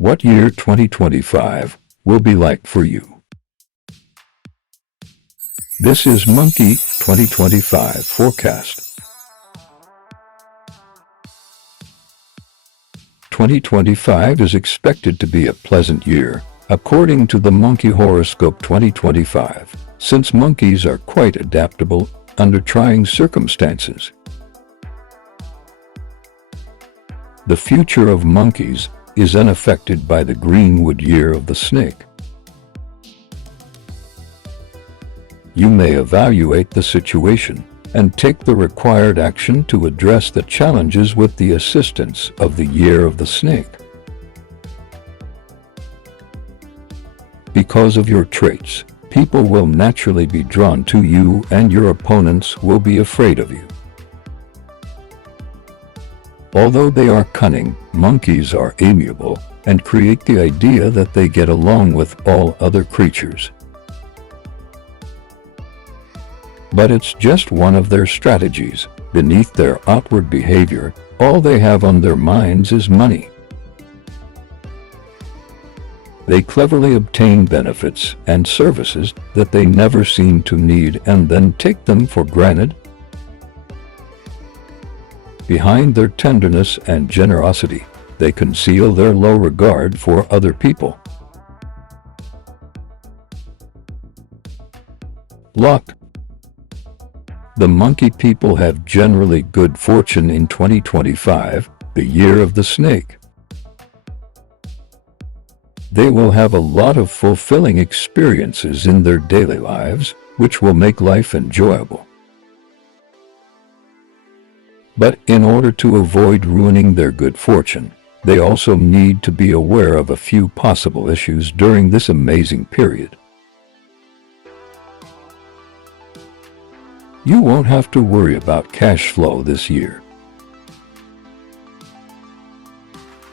what year 2025 will be like for you. This is Monkey 2025 forecast. 2025 is expected to be a pleasant year, according to the Monkey Horoscope 2025, since monkeys are quite adaptable under trying circumstances. The future of monkeys is unaffected by the Greenwood year of the snake. You may evaluate the situation and take the required action to address the challenges with the assistance of the year of the snake. Because of your traits, people will naturally be drawn to you and your opponents will be afraid of you. Although they are cunning, monkeys are amiable and create the idea that they get along with all other creatures. But it's just one of their strategies. Beneath their outward behavior, all they have on their minds is money. They cleverly obtain benefits and services that they never seem to need and then take them for granted. Behind their tenderness and generosity, they conceal their low regard for other people. Luck. The monkey people have generally good fortune in 2025, the year of the snake. They will have a lot of fulfilling experiences in their daily lives, which will make life enjoyable. But in order to avoid ruining their good fortune, they also need to be aware of a few possible issues during this amazing period. You won't have to worry about cash flow this year.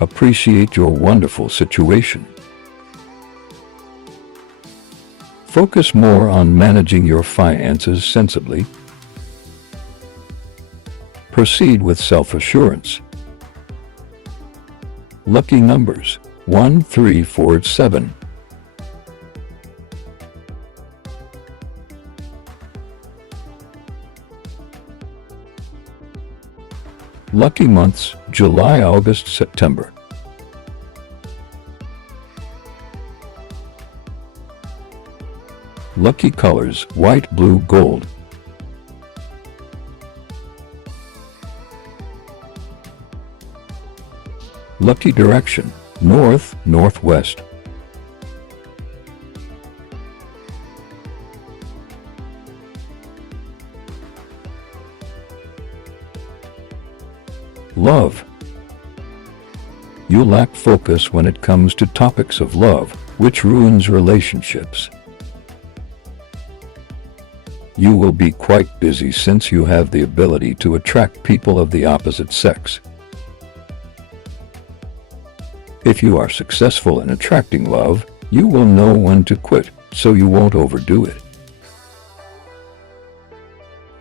Appreciate your wonderful situation. Focus more on managing your finances sensibly. Proceed with self-assurance. Lucky numbers 1, 3, 4, 7. Lucky months July, August, September. Lucky colors white, blue, gold. Lucky direction north, northwest. Love. You lack focus when it comes to topics of love, which ruins relationships. You will be quite busy since you have the ability to attract people of the opposite sex. If you are successful in attracting love, you will know when to quit, so you won't overdo it.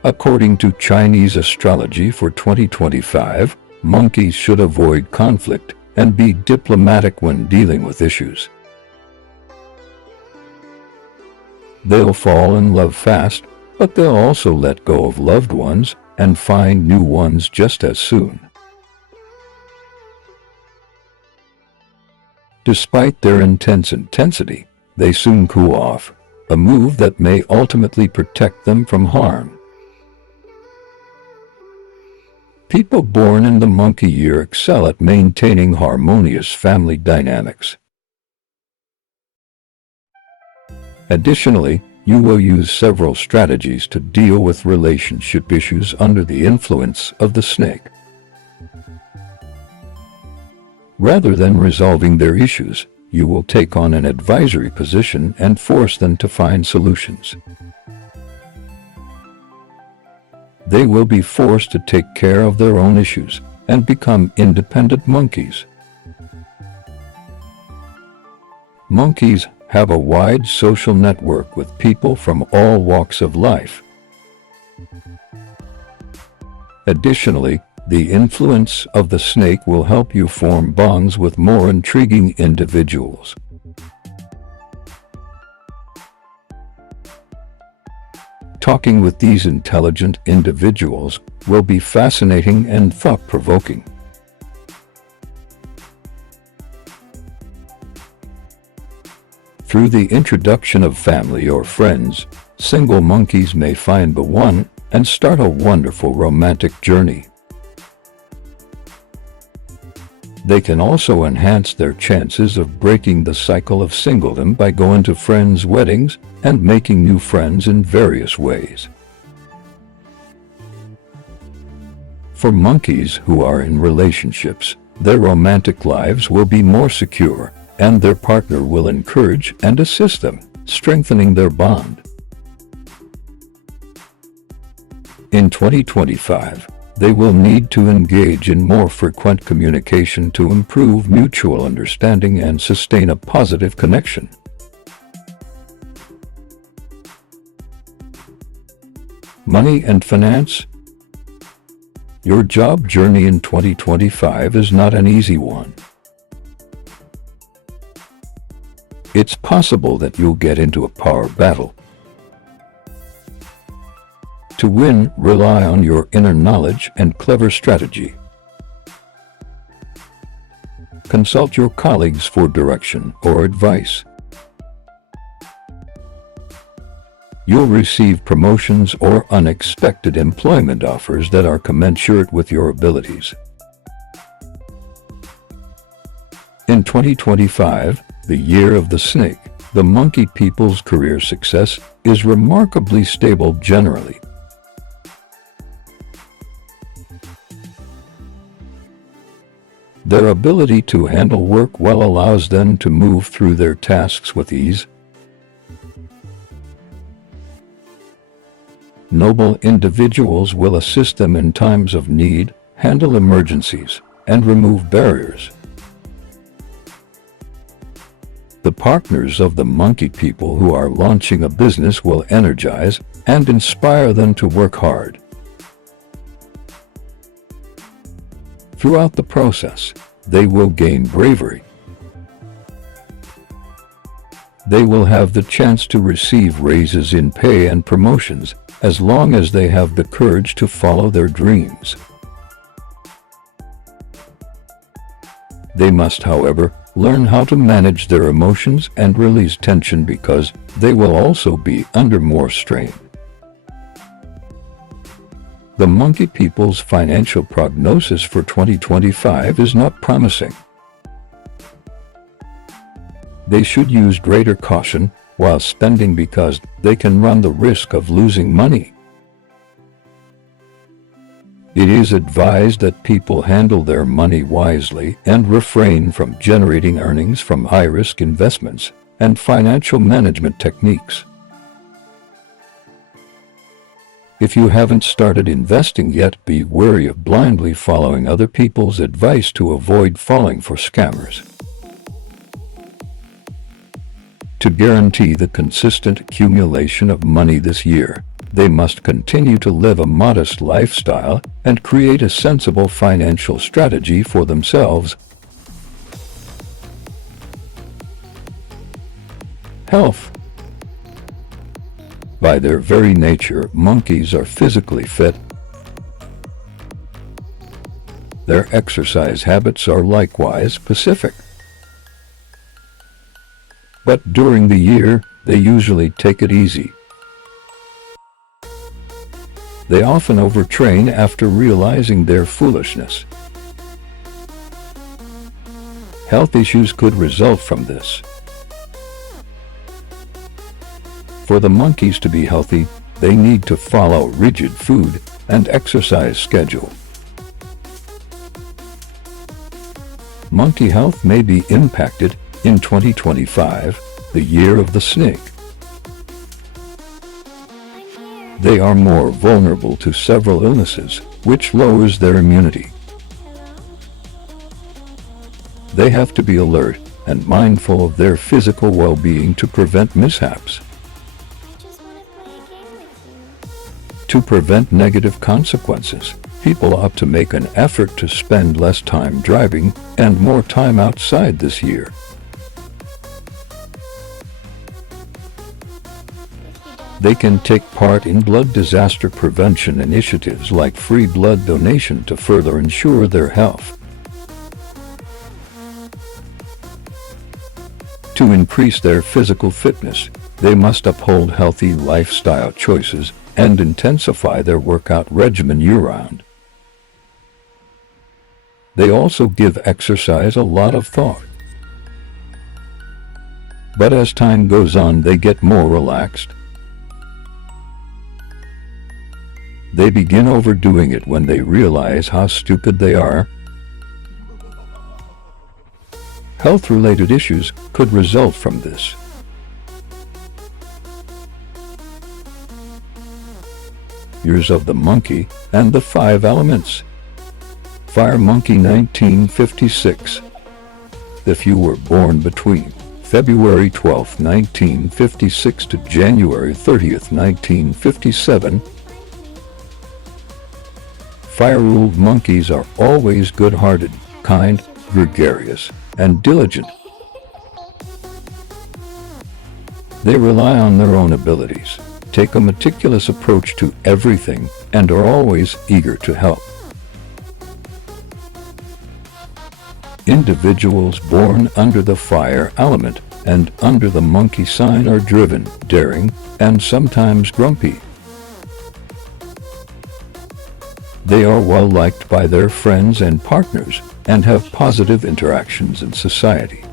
According to Chinese astrology for 2025, monkeys should avoid conflict and be diplomatic when dealing with issues. They'll fall in love fast, but they'll also let go of loved ones and find new ones just as soon. Despite their intense intensity, they soon cool off, a move that may ultimately protect them from harm. People born in the monkey year excel at maintaining harmonious family dynamics. Additionally, you will use several strategies to deal with relationship issues under the influence of the snake. Rather than resolving their issues, you will take on an advisory position and force them to find solutions. They will be forced to take care of their own issues and become independent monkeys. Monkeys have a wide social network with people from all walks of life. Additionally, The influence of the snake will help you form bonds with more intriguing individuals. Talking with these intelligent individuals will be fascinating and thought-provoking. Through the introduction of family or friends, single monkeys may find the one and start a wonderful romantic journey. They can also enhance their chances of breaking the cycle of singledom by going to friends' weddings and making new friends in various ways. For monkeys who are in relationships, their romantic lives will be more secure, and their partner will encourage and assist them, strengthening their bond. In 2025, they will need to engage in more frequent communication to improve mutual understanding and sustain a positive connection. Money and finance. Your job journey in 2025 is not an easy one. It's possible that you'll get into a power battle. To win, rely on your inner knowledge and clever strategy. Consult your colleagues for direction or advice. You'll receive promotions or unexpected employment offers that are commensurate with your abilities. In 2025, the year of the snake, the monkey people's career success is remarkably stable generally. Their ability to handle work well allows them to move through their tasks with ease. Noble individuals will assist them in times of need, handle emergencies, and remove barriers. The partners of the monkey people who are launching a business will energize and inspire them to work hard. Throughout the process, they will gain bravery. They will have the chance to receive raises in pay and promotions as long as they have the courage to follow their dreams. They must, however, learn how to manage their emotions and release tension because they will also be under more strain. The monkey people's financial prognosis for 2025 is not promising. They should use greater caution while spending because they can run the risk of losing money. It is advised that people handle their money wisely and refrain from generating earnings from high-risk investments and financial management techniques. If you haven't started investing yet, be wary of blindly following other people's advice to avoid falling for scammers. To guarantee the consistent accumulation of money this year, they must continue to live a modest lifestyle and create a sensible financial strategy for themselves. Health. By their very nature, monkeys are physically fit. Their exercise habits are likewise specific. But during the year, they usually take it easy. They often overtrain after realizing their foolishness. Health issues could result from this. For the monkeys to be healthy, they need to follow rigid food and exercise schedule. Monkey health may be impacted in 2025, the year of the snake. They are more vulnerable to several illnesses, which lowers their immunity. They have to be alert and mindful of their physical well-being to prevent mishaps. To prevent negative consequences, People ought to make an effort to spend less time driving and more time outside this year. They can take part in blood disaster prevention initiatives like free blood donation to further ensure their health. To increase their physical fitness, they must uphold healthy lifestyle choices and intensify their workout regimen year-round. They also give exercise a lot of thought. But as time goes on, they get more relaxed. They begin overdoing it when they realize how stupid they are. Health-related issues could result from this. Years of the Monkey and the Five Elements. Fire Monkey 1956. If you were born between February 12, 1956 to January 30, 1957, fire-ruled monkeys are always good-hearted, kind, gregarious, and diligent. They rely on their own abilities, take a meticulous approach to everything, and are always eager to help. Individuals born under the fire element and under the monkey sign are driven, daring, and sometimes grumpy. They are well liked by their friends and partners and have positive interactions in society.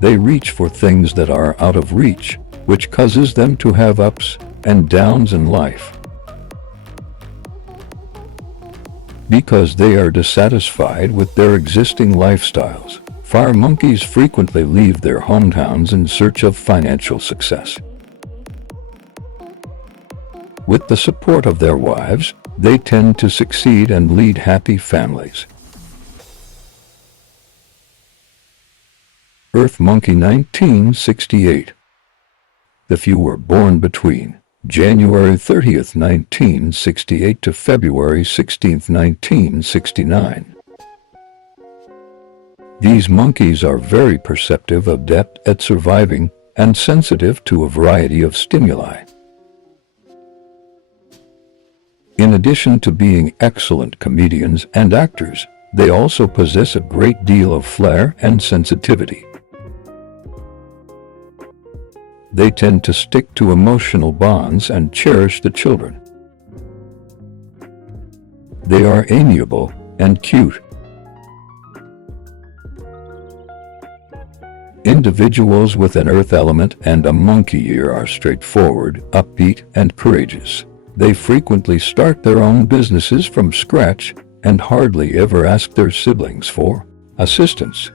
They reach for things that are out of reach, which causes them to have ups and downs in life. Because they are dissatisfied with their existing lifestyles, fire monkeys frequently leave their hometowns in search of financial success. With the support of their wives, they tend to succeed and lead happy families. Earth Monkey 1968. If you were born between January 30, 1968 to February 16, 1969. These monkeys are very perceptive, adept at surviving, and sensitive to a variety of stimuli. In addition to being excellent comedians and actors, they also possess a great deal of flair and sensitivity. They tend to stick to emotional bonds and cherish the children. They are amiable and cute. Individuals with an earth element and a monkey ear are straightforward, upbeat, and courageous. They frequently start their own businesses from scratch and hardly ever ask their siblings for assistance.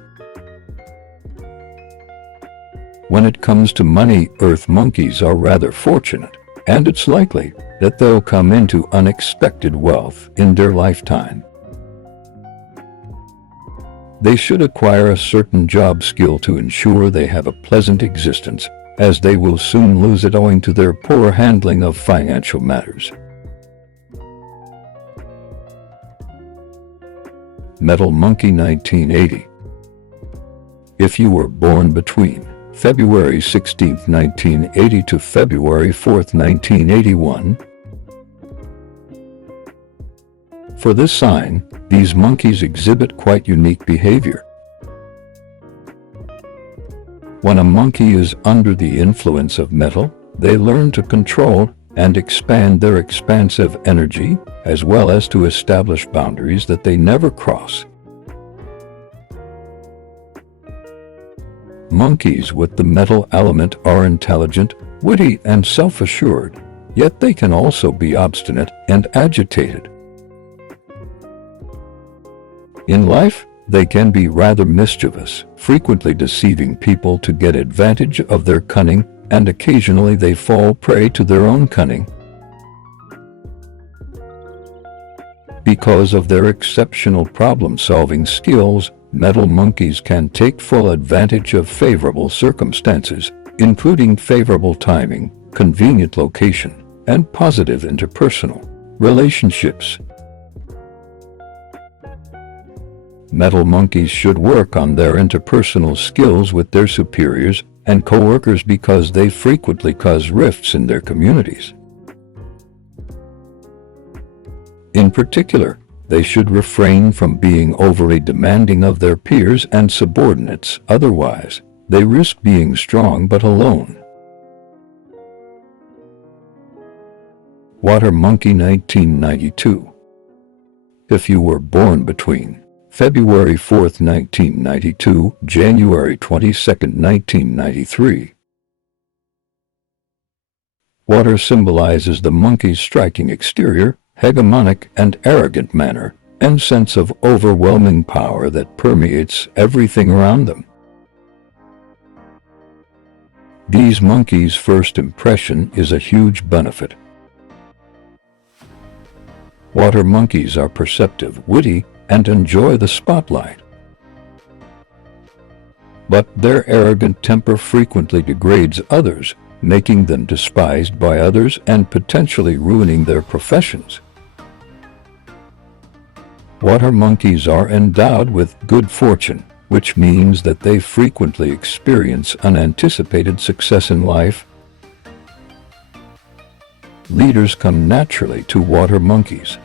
When it comes to money, earth monkeys are rather fortunate, and it's likely that they'll come into unexpected wealth in their lifetime. They should acquire a certain job skill to ensure they have a pleasant existence, as they will soon lose it owing to their poor handling of financial matters. Metal Monkey 1980. If you were born between February 16, 1980 to February 4, 1981. For this sign, these monkeys exhibit quite unique behavior. When a monkey is under the influence of metal, they learn to control and expand their expansive energy, as well as to establish boundaries that they never cross. Monkeys with the metal element are intelligent, witty, and self-assured, yet they can also be obstinate and agitated. In life, they can be rather mischievous, frequently deceiving people to get advantage of their cunning, and occasionally they fall prey to their own cunning. Because of their exceptional problem-solving skills, metal monkeys can take full advantage of favorable circumstances, including favorable timing, convenient location, and positive interpersonal relationships. Metal monkeys should work on their interpersonal skills with their superiors and co-workers because they frequently cause rifts in their communities. In particular, they should refrain from being overly demanding of their peers and subordinates, otherwise, they risk being strong but alone. Water Monkey 1992. If you were born between February 4, 1992, January 22, 1993. Water symbolizes the monkey's striking exterior, hegemonic and arrogant manner, and sense of overwhelming power that permeates everything around them. These monkeys' first impression is a huge benefit. Water monkeys are perceptive, witty, and enjoy the spotlight. But their arrogant temper frequently degrades others, making them despised by others and potentially ruining their professions. Water monkeys are endowed with good fortune, which means that they frequently experience unanticipated success in life. Leaders come naturally to water monkeys.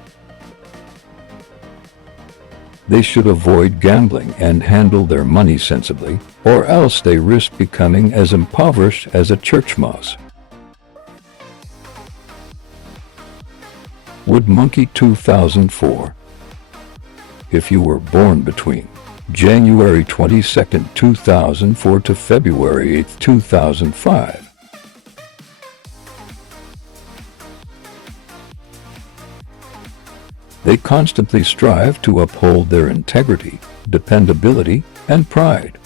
They should avoid gambling and handle their money sensibly, or else they risk becoming as impoverished as a church mouse. Wood Monkey 2004. If you were born between January 22, 2004 to February 8, 2005. They constantly strive to uphold their integrity, dependability, and pride.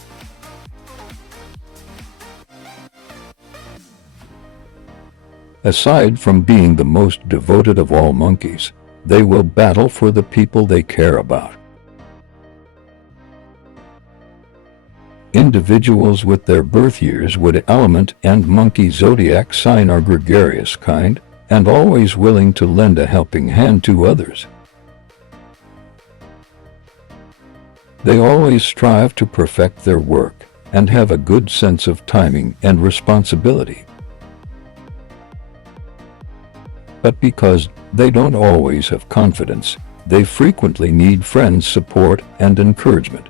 Aside from being the most devoted of all monkeys, they will battle for the people they care about. Individuals with their birth years, wood element and monkey zodiac sign are gregarious, kind, and always willing to lend a helping hand to others. They always strive to perfect their work and have a good sense of timing and responsibility. But because they don't always have confidence, they frequently need friends' support and encouragement.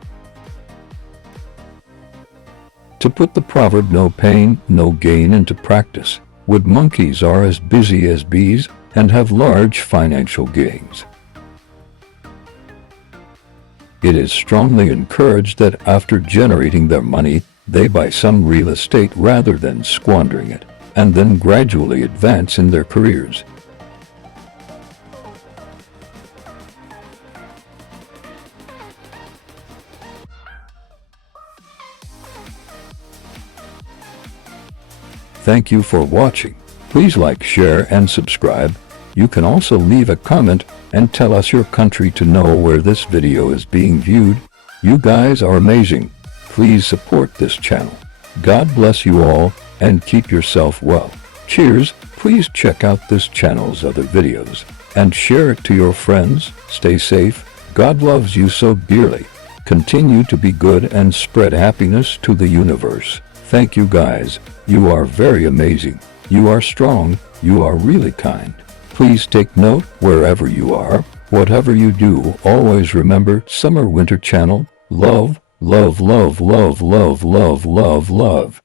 To put the proverb "no pain, no gain" into practice, wood monkeys are as busy as bees and have large financial gains. It is strongly encouraged that after generating their money, they buy some real estate rather than squandering it, and then gradually advance in their careers. Thank you for watching. Please like, share, and subscribe. You can also leave a comment and tell us your country to know where this video is being viewed. You guys are amazing. Please support this channel. God bless you all and keep yourself well. Cheers. Please check out this channel's other videos and share it to your friends. Stay safe. God loves you so dearly. Continue to be good and spread happiness to the universe. Thank you guys. You are very amazing. You are strong. You are really kind. Please take note wherever you are, whatever you do, always remember Summer Winter Channel. Love, love, love, love, love, love, love, love.